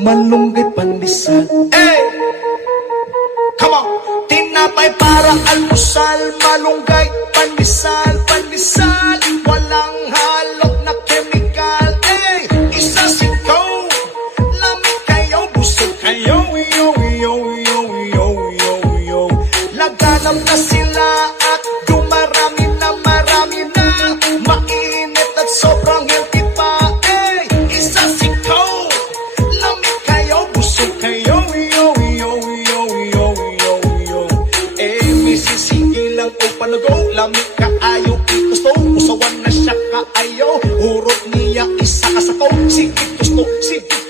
malunggay pandesal. Hey! Come on! Tinapay parang almusal, malunggay, pandesal, pandesal. Walang halok na chemical. Hey! Isa sikaw, lamig kayo, busog kayo. Yo, yo, yo, yo, yo, yo. Laganap na sila at dumarami na, marami na. Mainit at sobrang healthy pa. Hey! Isa sikaw, lamig kayo, busog kayo. Yo, yo, yo, yo, yo, yo. Eh, misisigi lang o panago. Lamig ka ayaw, gusto. Usawan na siya ka ayaw. Hurot niya isa kasakaw. Sigit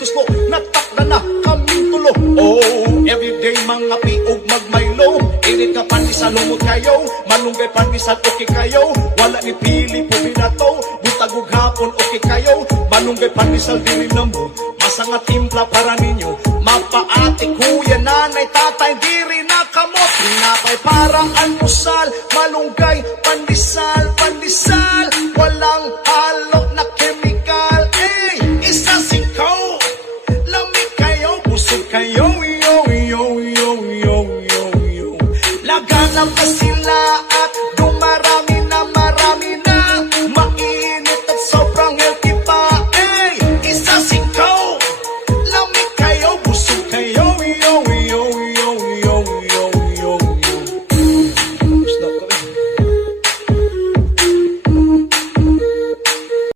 gusto. Natakda na kaming tulo. Oh, everyday mga piog magmaylo. Init ka pandesal, lumot kayo. Malunggay pandesal, okay kayo. Wala ni pili po binato. Butagog hapon, okay kayo. Malunggay pandesal, diri na mo. Masanga timpla para ninyo. Mapaati, kuya, nanay, tatay, diri na kamot. Tinapay parang almusal, malunggay pandesal, pandesal. Walang halok na chemical. Eh, isa sikaw, lamig kayo, busog kayo. Yo, yo, yo, yo, yo, yo. Laganap kasi